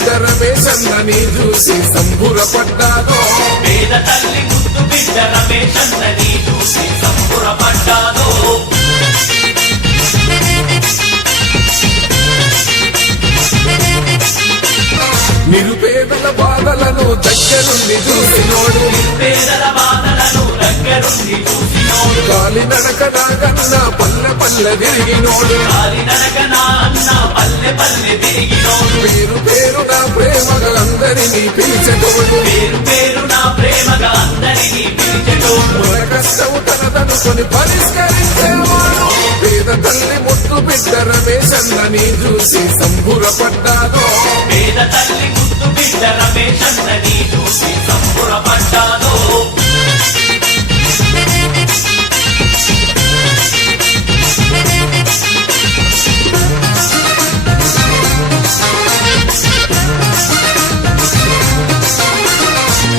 బిడ్డ రమేశన్నని చూసి సంబురపడ్డాదో పేద తల్లి ముద్దు బిడ్డ రమేశన్నని చూసి సంబురపడ్డాదో నిరుపేదల బాధలను దగ్గరుండి చూసినోడు పేదల బాధలను దగ్గరుండి చూసినోడు గాలి నడక నాగన్న పల్లె పల్లె తిరిగినోడు గాలి నడకన అన్న పల్లె పల్లె తిరిగినోడు పేరు పేరు నా ప్రేమగా అందరినీ పిలిచెటోడు పేరు పేరు నా ప్రేమగా అందరినీ పిలిచెటోడు మన కష్టం తనదనుకొని పరిష్కరించేవాడు పేద తల్లి ముద్దు బిడ్డ రమేశన్నని చూసి సంబురపడ్డాదో పేద తల్లి ముద్దు బిడ్డ రమేశన్నని చూసి సంబురపడ్డాదో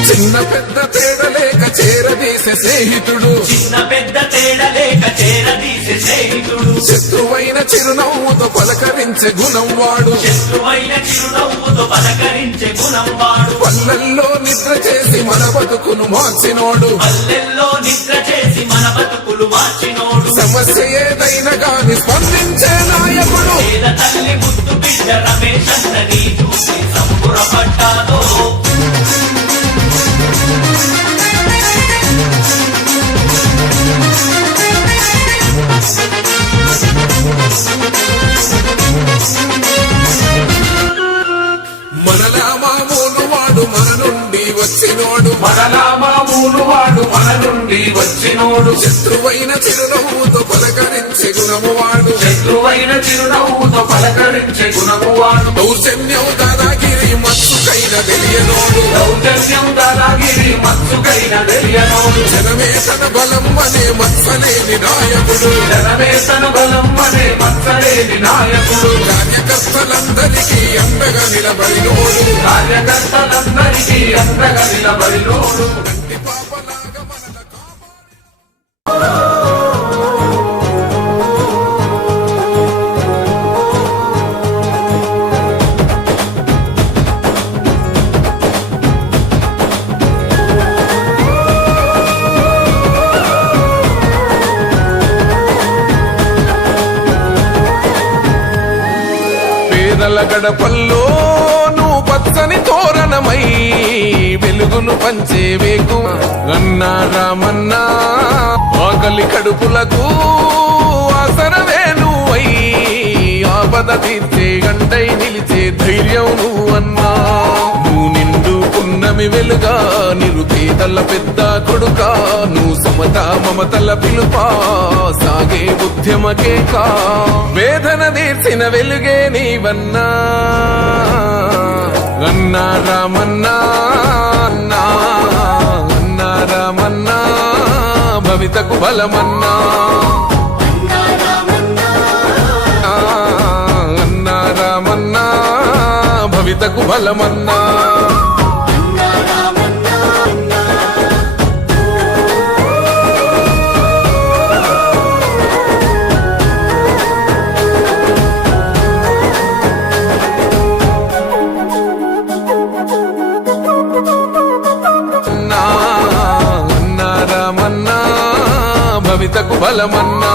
చిన్న పెద్ద తేడలేక చేరదీసే స్నేహితుడు చిన్న పెద్ద తేడలేక చేరదీసే స్నేహితుడు శత్రువైన చిరునవ్వుతో పలకరించే గుణం వాడు శత్రువైన చిరునవ్వుతో పలకరించే గుణం వాడు పల్లెల్లో నిద్ర చేసి మన బతుకును మార్చినోడు పల్లెల్లో నిద్ర చేసి మన బతుకులు మార్చినోడు సమస్య ఏదైనా గాని స్పందించే నాయకుడు పేద తల్లి ముద్దు బిడ్డ రమేశన్నని చూసి సంబురపడ్డాదో మనలా మామూలు వాడు మన నుండి వచ్చినోడు మనలా మామూలు వాడు మన నుండి వచ్చినోడు శత్రువైన చిరునవ్వుతో పలకరించే గుణము వాడు శత్రువైన చిరునవ్వుతో పలకరించే గుణము వాడు దౌర్జన్యం దాదాగిరి మత్సుకైన తెలియనోడు దౌర్జన్యం దాదాగిరి మత్సుకైన తెలియనోడు జనమే తన బలం అనే మత్సలేని నాయకుడు జనమే తన బలం అనే మత్సలేని నాయకుడు కార్యకర్తలందరికీ అండగా నిలబడినోడు కార్యకర్తలందరికీ అండగా నిలబడినోడు కంటి పాపలాగా మనల పేదల గడపల్లో నువ్వు పచ్చని తోరణమై వెలుగును పంచే వేకు అన్నా రామన్నా ఆకలి కడుపులకు ఆసరమే నువ్వై ఆపద తీర్చే గంటై నిలిచే ధైర్యం నువ్వన్నా నువ్వు నిండు పున్నమి వెలుగా నిరుపేదల పెద్ద కొడుకా నువ్వు సమత మమతల పిలుపా సాగే ఉద్యమకే కా వేదన తీర్చిన వెలుగే నీవన్నా అన్నా రామన్నా అన్నా అన్నా రామన్నా భవితకు బలమన్నా అన్నా రామన్నా భవితకు బలమన్నా అన్నా రామన్నా భవితకు బలమన్నా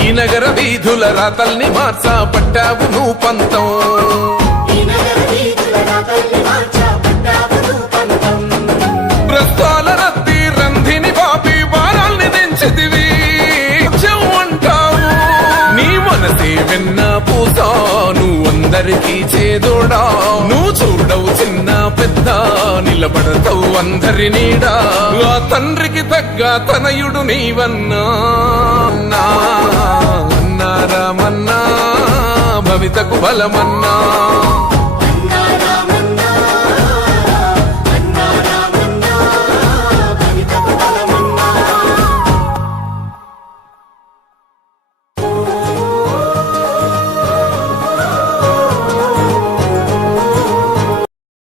ఈ నగర వీధుల రాతల్ని మార్చా పట్టావు నువ్వు పంతం ప్రస్తాల రత్తి రంధిని పాపి వారాల్ని దించితివి అంటావు నీ మనసే వెన్న పూసా నువ్వందరికీ చేదోడా నువ్వు చూడవు చిన్న పెద్ద నిలబడతావు అందరి నీడా ఆ తండ్రికి తగ్గ తనయుడు నీవన్నా అన్నా రామన్నా భవితకు బలమన్నా